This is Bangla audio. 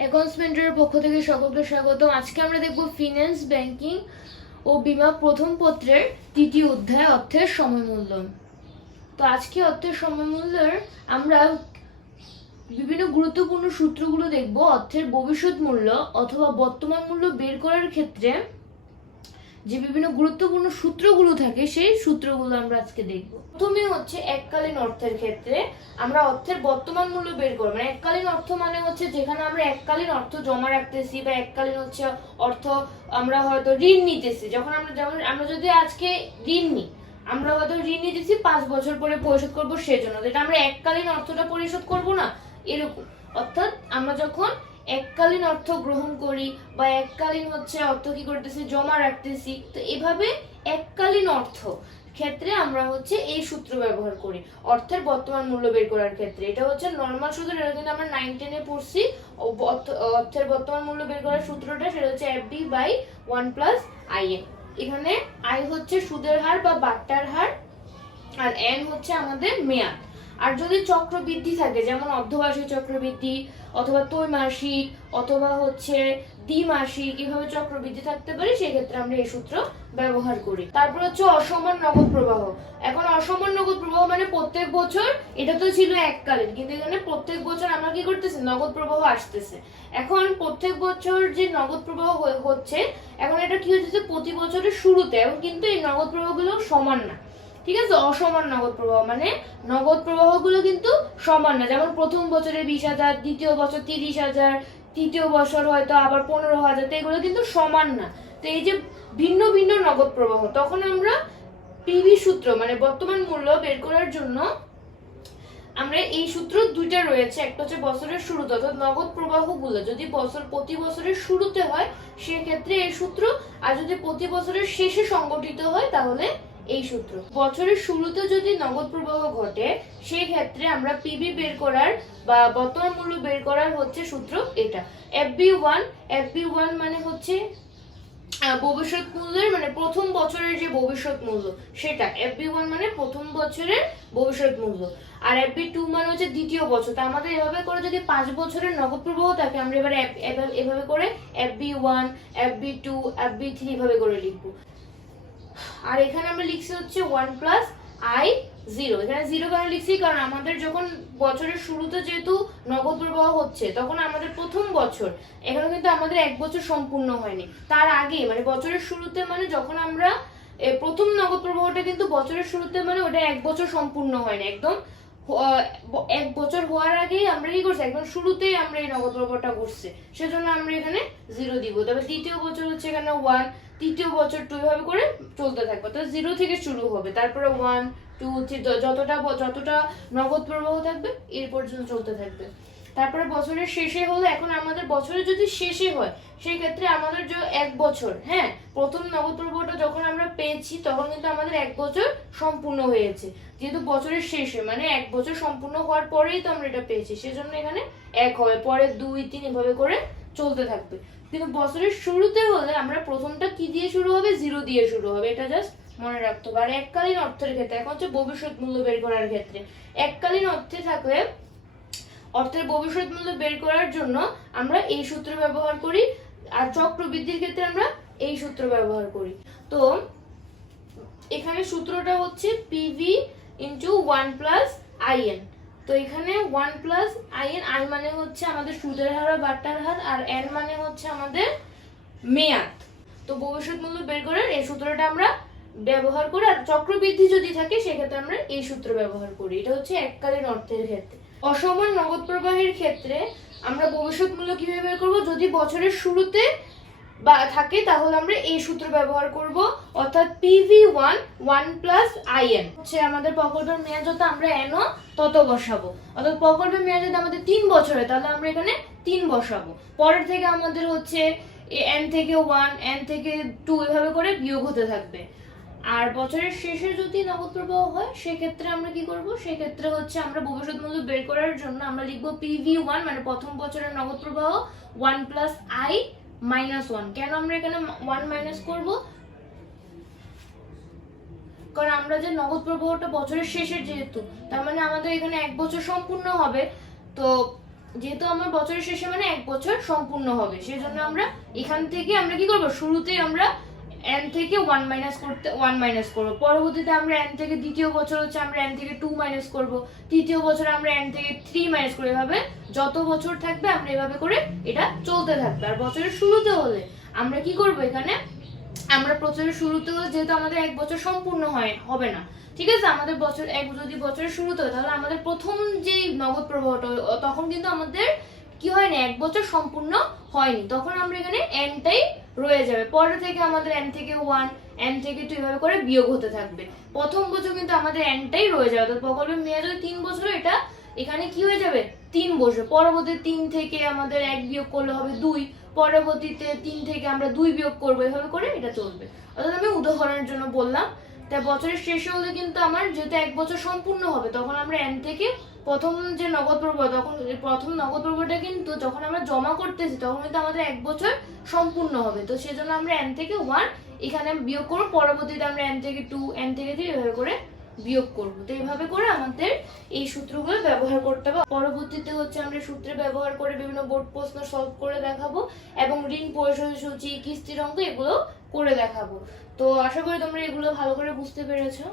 অ্যাকাউন্টসমেন্টের পক্ষ থেকে সকলকে স্বাগতম। আজকে আমরা দেখব ফিন্যান্স, ব্যাংকিং ও বীমা প্রথম পত্রের তৃতীয় অধ্যায় অর্থের সময়মূল্য। তো আজকে অর্থের সময়মূল্যের আমরা বিভিন্ন গুরুত্বপূর্ণ সূত্রগুলো দেখব। অর্থের ভবিষ্যৎ মূল্য অথবা বর্তমান মূল্য বের করার ক্ষেত্রে যে বিভিন্ন গুরুত্বপূর্ণ সূত্রগুলো থাকে সেই সূত্রগুলো আমরা আজকে দেখব। প্রথমে হচ্ছে এককালীন অর্থের ক্ষেত্রে আমরা অর্থের বর্তমান মূল্য বের করব। মানে এককালীন অর্থ মানে হচ্ছে যেখানে আমরা এককালীন অর্থ জমা রাখতেছি বা এককালীন হচ্ছে অর্থ আমরা হয়তো ঋণ নিতেছি। যখন আমরা যেমন আমরা যদি আজকে ঋণ নিই, আমরা হয়তো ঋণ নিতেছি 5 বছর পরে পরিশোধ করব, সেজন্য যেটা আমরা এককালীন অর্থটা পরিশোধ করব না এরকম। অর্থাৎ আমরা যখন এককালীন অর্থ গ্রহণ করি বা এককালীন হচ্ছে অর্থ কি করতেছি জমা রাখতেছি, তো এভাবে এককালীন অর্থ ক্ষেত্রে আমরা হচ্ছে এই সূত্র ব্যবহার করি অর্থের বর্তমান মূল্য বের করার ক্ষেত্রে। এটা হচ্ছে নরমাল সূত্র, এটা কিন্তু আমরা 9-10 এ পড়ছি। অর্থের বর্তমান মূল্য বের করার সূত্রটা সেটা হচ্ছে FB বাই 1 প্লাস IN। এখানে I হচ্ছে সুদের হার বা বাট্টার হার, আর N হচ্ছে আমাদের মেয়াদ। আর যদি চক্রবৃদ্ধি থাকে, যেমন অর্ধবার্ষিক চক্রবৃদ্ধি অথবা ত্রৈমাসিক অথবা হচ্ছে দ্বিমাসিক, এভাবে চক্রবৃদ্ধি থাকতে পারে, সেক্ষেত্রে আমরা এই সূত্র ব্যবহার করি। তারপর হচ্ছে অসমান নগদ প্রবাহ। এখন অসমান নগদ প্রবাহ মানে প্রত্যেক বছর, এটা তো ছিল এককালীন, কিন্তু এখানে প্রত্যেক বছর আমরা কি করতেছি নগদ প্রবাহ আসতেছে। এখন প্রত্যেক বছর যে নগদ প্রবাহ হচ্ছে, এখন এটা কি হচ্ছে প্রতি বছরের শুরুতে, এবং কিন্তু এই নগদ প্রবাহগুলো সমান না। ঠিক আছে, অসমান নগদ প্রবাহ মানে নগদ প্রবাহগুলো কিন্তু সমান না। যেমন প্রথম বছরে 20,000, দ্বিতীয় বছর 30,000, তৃতীয় বছর হয়তো আবার 15,000, তো এগুলো কিন্তু সমান না। তো এই যে ভিন্ন ভিন্ন নগদ প্রবাহ, তখন আমরা পিভি সূত্র মানে বর্তমান মূল্য বের করার জন্য আমরা এই সূত্র দুইটা রয়েছে। একটা হচ্ছে বছরের শুরুতে, অর্থাৎ নগদ প্রবাহগুলো যদি প্রতি বছরের শুরুতে হয় সেক্ষেত্রে এই সূত্র, আর যদি প্রতি বছরের শেষে সংগঠিত হয় তাহলে এই সূত্র। বছরের শুরুতে যদি নগদ প্রবাহ ঘটে সেই ক্ষেত্রে আমরা পিবি বের করার বা বর্তমান মূল্য বের করার হচ্ছে সূত্র এটা। FB1 মানে হচ্ছে ভবিষ্যৎ মূল্যের মানে প্রথম বছরের যে ভবিষ্যৎ মূল্য সেটা। FB1 মানে প্রথম বছরের ভবিষ্যৎ মূল্য, আর FB2 মানে হচ্ছে দ্বিতীয় বছর। তো আমাদের এভাবে করে যদি 5 বছরের নগদ প্রবাহ থাকে, আমরা এবারে এভাবে করে FB1, FB2, FB3 এভাবে করে লিখবো। আর এখানে আমরা লিখছি হচ্ছে 1 প্লাস I0। এখানে 0 কেন লিখছি, কারণ আমাদের যখন বছরের শুরুতে যেহেতু নগদ প্রবাহ হচ্ছে, তখন আমাদের প্রথম বছর, এখানে কিন্তু আমাদের 1 বছর সম্পূর্ণ হয়নি। তার আগে মানে বছরের শুরুতে মানে যখন আমরা প্রথম নগদ প্রবাহটা কিন্তু বছরের শুরুতে মানে ওটা 1 বছর সম্পূর্ণ হয়নি, একদম 1 বছর হওয়ার আগেই আমরা কি করছি, একদম শুরুতেই আমরা এই নগদ প্রবাহটা ঘটছে, সেজন্য আমরা এখানে 0 দিব। তবে দ্বিতীয় বছর হচ্ছে এখানে 1, তৃতীয় বছর 2, এভাবে করে চলতে থাকবে। তো 0 থেকে শুরু হবে, তারপরে 1, 2, 3 যতটা নগদ প্রবাহ থাকবে এর পর্যন্ত চলতে থাকবে। তারপরে বছরের শেষে হলে, এখন আমাদের বছরে যদি শেষে হয় সেই ক্ষেত্রে আমাদের যে 1 বছর, হ্যাঁ প্রথম নগদ প্রবাহটা যখন আমরা পেয়েছি তখন কিন্তু আমাদের 1 বছর সম্পূর্ণ হয়েছে। যেহেতু বছরের শেষে মানে 1 বছর সম্পূর্ণ হওয়ার পরেই তো আমরা এটা পেয়েছি, সেজন্য এখানে 1 হবে, পরে 2, 3 এভাবে করে চলতে থাকবে। কিন্তু বছরের শুরুতে হলে আমরা প্রথমটা কি দিয়ে শুরু হবে, 0 দিয়ে শুরু হবে, এটা জাস্ট মনে রাখতে হবে। আর এককালীন অর্থের ক্ষেত্রে, এখন হচ্ছে ভবিষ্যৎ মূল্য বের করার ক্ষেত্রে, এককালীন অর্থে থাকলে অর্থের ভবিষ্যৎ মূল্য বের করার জন্য আমরা এই সূত্র ব্যবহার করি, আর চক্রবৃদ্ধির ক্ষেত্রে আমরা এই সূত্র ব্যবহার করি। তো এখানে সূত্রটা হচ্ছে পিভি ইন্টু 1 প্লাস IN। তো এখানে 1 প্লাস IN, I মানে হচ্ছে আমাদের সুদের হার বা বাট্টার হার, আর N মানে হচ্ছে আমাদের মেয়াদ। তো ভবিষ্যৎ মূল্য বের করার এই সূত্রটা আমরা ব্যবহার করি, আর চক্রবৃদ্ধি যদি থাকে সেক্ষেত্রে আমরা এই সূত্র ব্যবহার করি। এটা হচ্ছে এককালীন অর্থের ক্ষেত্রে। অসমান নগদ প্রবাহের ক্ষেত্রে আমরা ভবিষ্যৎ মূল্য কিভাবে বের করব, যদি বছরের শুরুতে বা থাকে তাহলে আমরা এই সূত্র ব্যবহার করব, অর্থাৎ PV1 1 প্লাস IN হচ্ছে আমাদের প্রকল্পের মেয়াদ যত, আমরা N তত বসাবো। অর্থাৎ প্রকল্পের মেয়াদ যদি আমাদের 3 বছরের, তাহলে আমরা এখানে 3 বসাবো। পরের থেকে আমাদের হচ্ছে N থেকে 1, N থেকে 2 এভাবে করে বিয়োগ হতে থাকবে। আর বছরের শেষে যদি নগদ প্রবাহ হয় সেক্ষেত্রে আমরা কি করব, সেক্ষেত্রে হচ্ছে আমরা ভবিষ্যৎ মূল্য বের করার জন্য আমরা লিখবো PV1 মানে প্রথম বছরের নগদ প্রবাহ 1 প্লাস I-1। কেন আমরা এখানে 1 মাইনাস করব, কারণ আমরা যে নগদ প্রবাহটা বছরের শেষে যেহেতু, তার মানে আমাদের এখানে 1 বছর সম্পূর্ণ হবে, তো যেহেতু আমার বছরের শেষে মানে 1 বছর সম্পূর্ণ হবে, সেজন্য আমরা এখান থেকে আমরা কি করব, শুরুতেই আমরা n থেকে 1 মাইনাস করব, পরবর্তীতে আমরা n থেকে দ্বিতীয় বছর হচ্ছে আমরা n থেকে 2 মাইনাস করব, তৃতীয় বছর আমরা n থেকে 3 মাইনাস করে, এভাবে যত বছর থাকবে আমরা এভাবে করে এটা চলতে থাকবে। আর বছরের শুরুতে হলে আমরা কি করব, এখানে আমরা বছরের শুরুতে হলে যেহেতু আমাদের 1 বছর সম্পূর্ণ হবে না, ঠিক আছে, আমাদের যদি বছরের শুরুতে হয় তাহলে আমাদের প্রথম যেই নগদ প্রবাহটা তখন কিন্তু আমাদের কি হয়নি, 1 বছর সম্পূর্ণ হয়নি, তখন আমরা এখানে n-টাই রয়ে যাবে। পরে থেকে আমাদের n থেকে 1, n থেকে 2 এভাবে করে বিয়োগ হতে থাকবে। প্রথম বছর কিন্তু আমাদের n-টাই রয়ে যাবে, অর্থাৎ প্রকল্পের মেয়াদ যদি 3 বছর, এটা এখানে কি হয়ে যাবে, 3 বছর। পরবর্তী 3 থেকে আমাদের 1 বিয়োগ করলে হবে 2, পরবর্তীতে 3 থেকে আমরা 2 বিয়োগ করবো, এভাবে করে এটা চলবে। অর্থাৎ আমি উদাহরণের জন্য বললাম। তাই বছরের শেষে হলে কিন্তু আমার যেহেতু 1 বছর সম্পূর্ণ হবে, তখন আমরা n থেকে প্রথম যে নগদ প্রবাহ, তখন প্রথম নগদ প্রবাহটা কিন্তু যখন আমরা জমা করতেছি তখন কিন্তু আমাদের 1 বছর সম্পূর্ণ হবে, তো সেজন্য আমরা n থেকে 1 এখানে বিয়োগ করব, পরবর্তীতে আমরা n থেকে 2, n থেকে 3 এভাবে করে বিয়োগ করব। তো এইভাবে করে আমাদের এই সূত্রগুলো ব্যবহার করতে হবে। পরবর্তীতে হচ্ছে আমরা সূত্রে ব্যবহার করে বিভিন্ন বোর্ড প্রশ্ন সলভ করে দেখাবো এবং ঋণ পরিশোধ সূচি, কিস্তির অঙ্ক এগুলো করে দেখাবো। তো আশা করি তোমরা এগুলো ভালো করে বুঝতে পেরেছো।